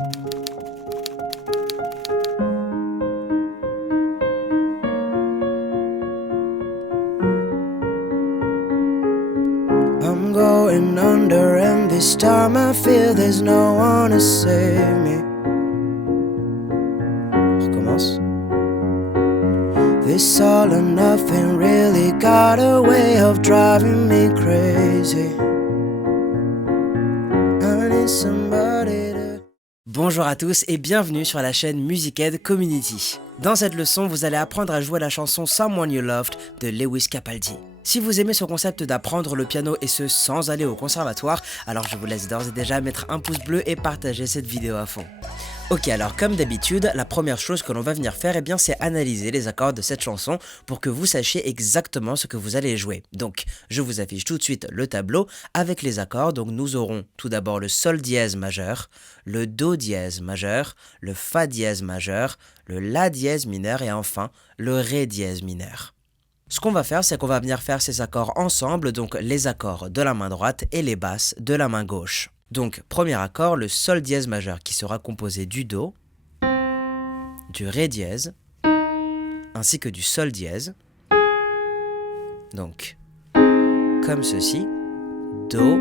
I'm going under and this time I feel there's no one to save me. On recommence. This all or nothing really got a way of driving me crazy. I need somebody to... Bonjour à tous et bienvenue sur la chaîne Musicaid Community. Dans cette leçon, vous allez apprendre à jouer la chanson Someone You Loved de Lewis Capaldi. Si vous aimez ce concept d'apprendre le piano et ce sans aller au conservatoire, alors je vous laisse d'ores et déjà mettre un pouce bleu et partager cette vidéo à fond. Ok, alors comme d'habitude, la première chose que l'on va venir faire, c'est analyser les accords de cette chanson pour que vous sachiez exactement ce que vous allez jouer. Donc, je vous affiche tout de suite le tableau avec les accords. Donc nous aurons tout d'abord le sol dièse majeur, le do dièse majeur, le fa dièse majeur, le la dièse mineur et enfin le ré dièse mineur. Ce qu'on va faire, c'est qu'on va venir faire ces accords ensemble, donc les accords de la main droite et les basses de la main gauche. Donc, premier accord, le sol dièse majeur qui sera composé du do, du ré dièse, ainsi que du sol dièse. Donc, comme ceci, do,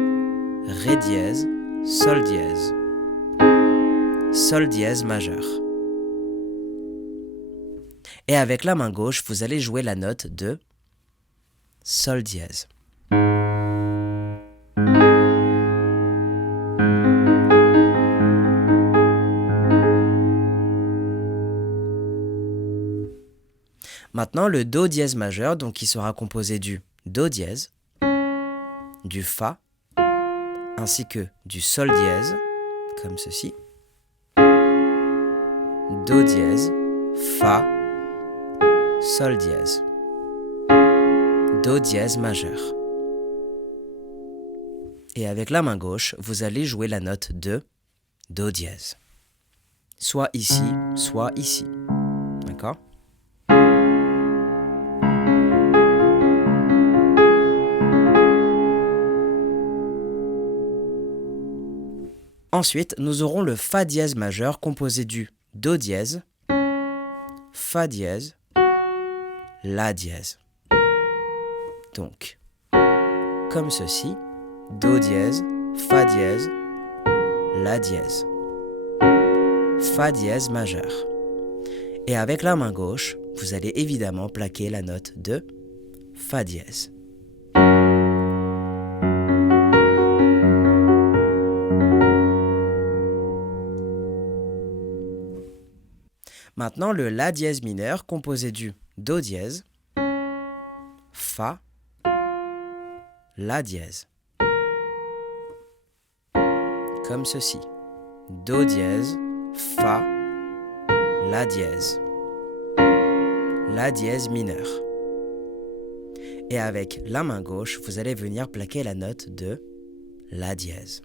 ré dièse, sol dièse majeur. Et avec la main gauche, vous allez jouer la note de sol dièse. Maintenant, le do dièse majeur, donc qui sera composé du do dièse, du fa, ainsi que du sol dièse, comme ceci. Do dièse, fa, sol dièse, do dièse majeur. Et avec la main gauche, vous allez jouer la note de do dièse. Soit ici, soit ici. D'accord ? Ensuite, nous aurons le fa dièse majeur composé du do dièse, fa dièse, la dièse. Donc, comme ceci, do dièse, fa dièse, la dièse, fa dièse majeur. Et avec la main gauche, vous allez évidemment plaquer la note de fa dièse. Maintenant, le la dièse mineur composé du do dièse, fa, la dièse. Comme ceci. Do dièse, fa, la dièse mineur. Et avec la main gauche, vous allez venir plaquer la note de la dièse.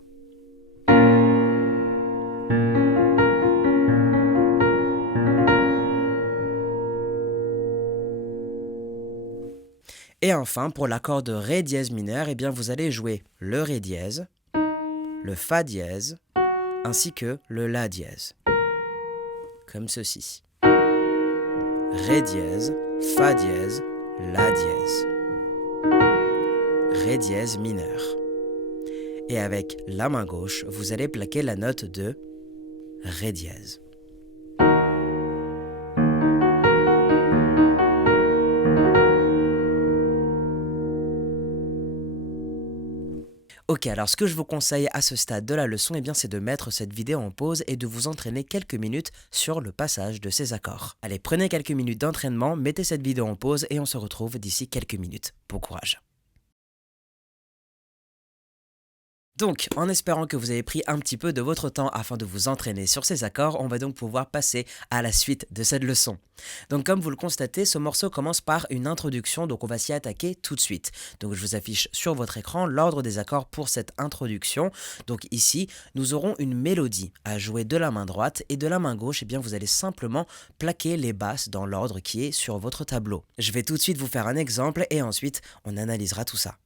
Et enfin, pour l'accord de ré dièse mineur, vous allez jouer le ré dièse, le fa dièse, ainsi que le la dièse. Comme ceci. Ré dièse, fa dièse, la dièse. Ré dièse mineur. Et avec la main gauche, vous allez plaquer la note de ré dièse. Ok, alors ce que je vous conseille à ce stade de la leçon, c'est de mettre cette vidéo en pause et de vous entraîner quelques minutes sur le passage de ces accords. Allez, prenez quelques minutes d'entraînement, mettez cette vidéo en pause et on se retrouve d'ici quelques minutes. Bon courage. Donc, en espérant que vous avez pris un petit peu de votre temps afin de vous entraîner sur ces accords, on va donc pouvoir passer à la suite de cette leçon. Donc comme vous le constatez, ce morceau commence par une introduction, donc on va s'y attaquer tout de suite. Donc je vous affiche sur votre écran l'ordre des accords pour cette introduction. Donc ici, nous aurons une mélodie à jouer de la main droite et de la main gauche, vous allez simplement plaquer les basses dans l'ordre qui est sur votre tableau. Je vais tout de suite vous faire un exemple et ensuite on analysera tout ça.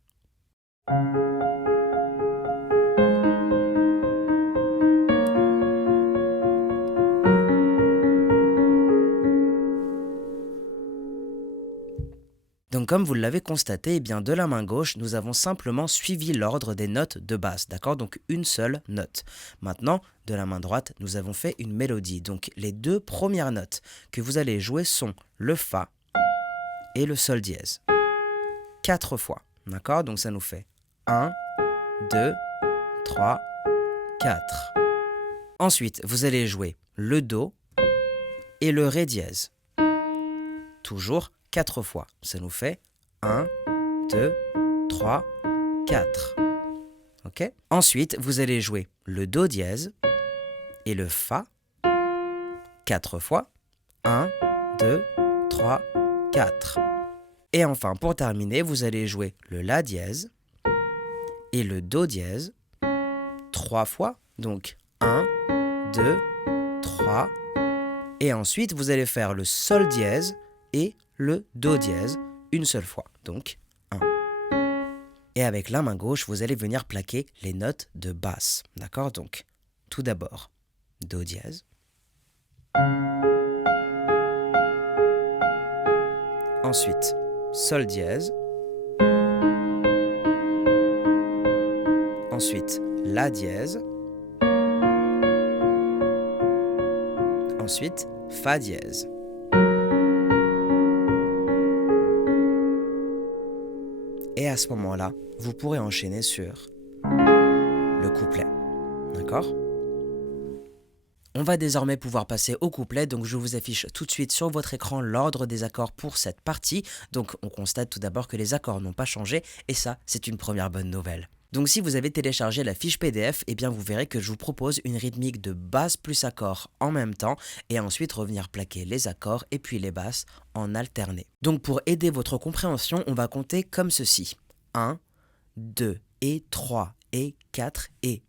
Donc comme vous l'avez constaté, eh bien de la main gauche, nous avons simplement suivi l'ordre des notes de basse, d'accord? Donc une seule note. Maintenant, de la main droite, nous avons fait une mélodie. Donc les deux premières notes que vous allez jouer sont le Fa et le Sol dièse. 4 fois, d'accord? Donc ça nous fait 1, 2, 3, 4. Ensuite, vous allez jouer le Do et le Ré dièse. Toujours 4 fois. Ça nous fait 1, 2, 3, 4. Ok? Ensuite, vous allez jouer le Do dièse et le Fa 4 fois. 1, 2, 3, 4. Et enfin, pour terminer, vous allez jouer le La dièse et le Do dièse 3 fois. Donc 1, 2, 3. Et ensuite, vous allez faire le Sol dièse et le Do dièse une seule fois, donc 1. Et avec la main gauche, vous allez venir plaquer les notes de basse, d'accord? Donc, tout d'abord, Do dièse. Ensuite, Sol dièse. Ensuite, La dièse. Ensuite, Fa dièse. Et à ce moment-là, vous pourrez enchaîner sur le couplet. D'accord? On va désormais pouvoir passer au couplet, donc je vous affiche tout de suite sur votre écran l'ordre des accords pour cette partie. Donc on constate tout d'abord que les accords n'ont pas changé, et ça, c'est une première bonne nouvelle. Donc si vous avez téléchargé la fiche PDF, eh bien vous verrez que je vous propose une rythmique de basse plus accords en même temps, et ensuite revenir plaquer les accords et puis les basses en alterné. Donc pour aider votre compréhension, on va compter comme ceci. 1, 2 et 3 et 4 et...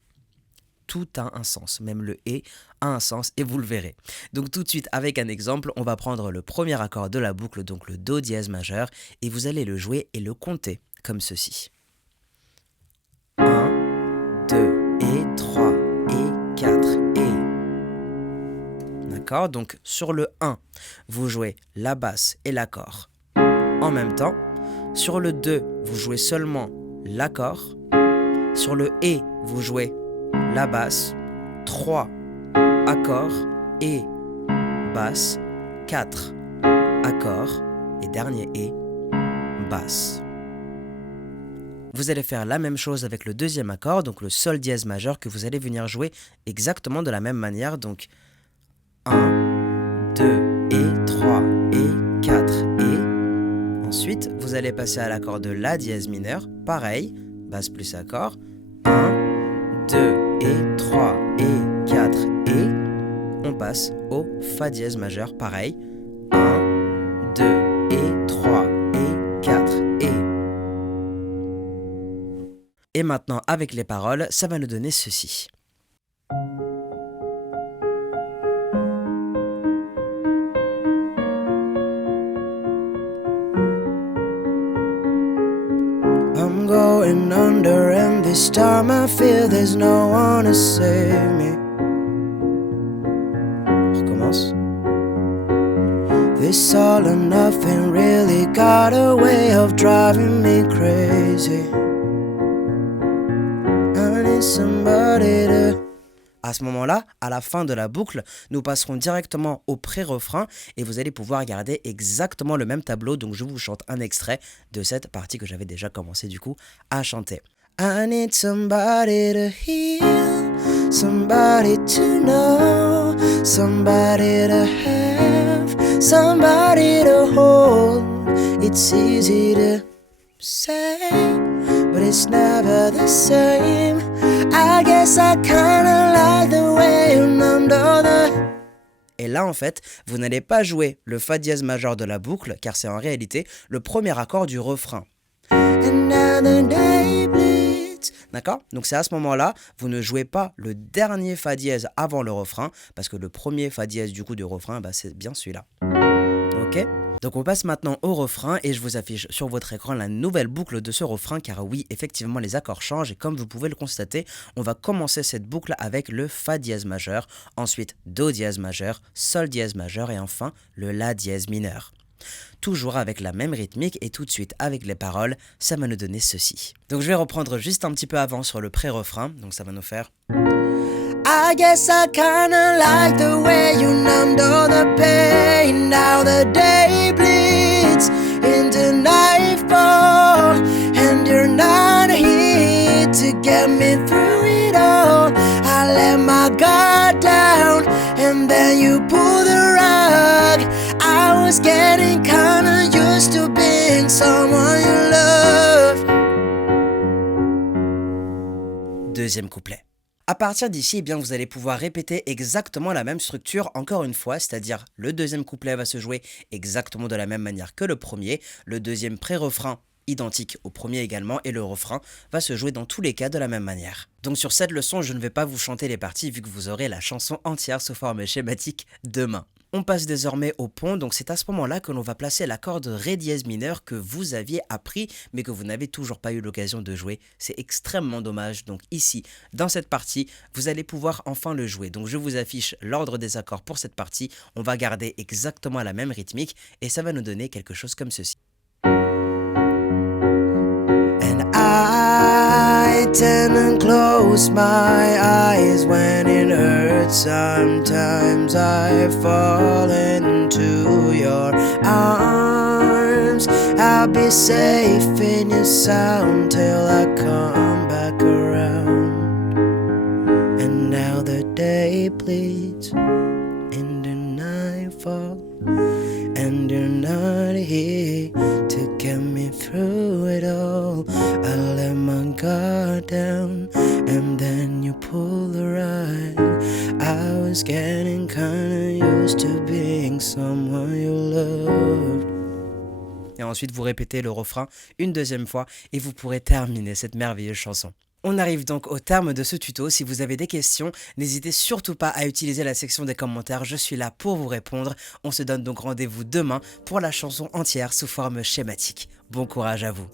Tout a un sens, même le « et » a un sens et vous le verrez. Donc tout de suite avec un exemple, on va prendre le premier accord de la boucle, donc le Do dièse majeur, et vous allez le jouer et le compter comme ceci. 1, 2 et 3 et 4 et... D'accord? Donc sur le 1, vous jouez la basse et l'accord en même temps. Sur le 2, vous jouez seulement l'accord. Sur le « et », vous jouez la basse, 3 accords et basse, 4 accords et dernier et basse. Vous allez faire la même chose avec le deuxième accord, donc le Sol dièse majeur que vous allez venir jouer exactement de la même manière. Donc 1, 2 et 3 et 4 et... Ensuite, vous allez passer à l'accord de La dièse mineur, pareil, basse plus accord, 1, 2 et 3 et 4 et on passe au Fa dièse majeur, pareil, 1, 2 et 3 et 4 et maintenant avec les paroles, ça va nous donner ceci. I'm going under and this time I feel there's no one to save me. On recommence. This all or nothing really got a way of driving me crazy. I need somebody to... À ce moment-là, à la fin de la boucle, nous passerons directement au pré-refrain et vous allez pouvoir garder exactement le même tableau. Donc je vous chante un extrait de cette partie que j'avais déjà commencé du coup à chanter. I need somebody to heal, somebody to know, somebody to have, somebody to hold. It's easy to say, but it's never the same. I guess I kinda like the way you numbed all the... Et là en fait, vous n'allez pas jouer le Fa dièse majeur de la boucle, car c'est en réalité le premier accord du refrain. D'accord? Donc c'est à ce moment-là, vous ne jouez pas le dernier Fa dièse avant le refrain, parce que le premier Fa dièse du coup du refrain, bah, c'est bien celui-là. Ok? Donc on passe maintenant au refrain et je vous affiche sur votre écran la nouvelle boucle de ce refrain, car oui, effectivement les accords changent et comme vous pouvez le constater, on va commencer cette boucle avec le Fa dièse majeur, ensuite Do dièse majeur, Sol dièse majeur et enfin le La dièse mineur. Toujours avec la même rythmique et tout de suite avec les paroles, ça va nous donner ceci. Donc je vais reprendre juste un petit peu avant sur le pré-refrain, donc ça va nous faire I guess I kinda like the way you numbed all the pain. Now the day bleeds into nightfall, and you're not here to get me through it all. I let my guard down, and then you pull the rug. I was getting kinda used to being someone you love. Deuxième couplet. À partir d'ici, eh bien, vous allez pouvoir répéter exactement la même structure encore une fois, c'est-à-dire le deuxième couplet va se jouer exactement de la même manière que le premier, le deuxième pré-refrain identique au premier également, et le refrain va se jouer dans tous les cas de la même manière. Donc sur cette leçon, je ne vais pas vous chanter les parties vu que vous aurez la chanson entière sous forme schématique demain. On passe désormais au pont, donc c'est à ce moment-là que l'on va placer l'accord de Ré dièse mineur que vous aviez appris mais que vous n'avez toujours pas eu l'occasion de jouer. C'est extrêmement dommage, donc ici, dans cette partie, vous allez pouvoir enfin le jouer. Donc je vous affiche l'ordre des accords pour cette partie, on va garder exactement la même rythmique et ça va nous donner quelque chose comme ceci. I tend to close my eyes when it hurts. Sometimes I fall into your arms. I'll be safe in your sound till I come back around. And now the day bleeds into nightfall, and you're not here to get me through it all. I let my guard down, and then you pull the rug. I was getting kinda used to being someone you loved. Et ensuite vous répétez le refrain une deuxième fois et vous pourrez terminer cette merveilleuse chanson. On arrive donc au terme de ce tuto. Si vous avez des questions, n'hésitez surtout pas à utiliser la section des commentaires, je suis là pour vous répondre. On se donne donc rendez-vous demain pour la chanson entière sous forme schématique. Bon courage à vous.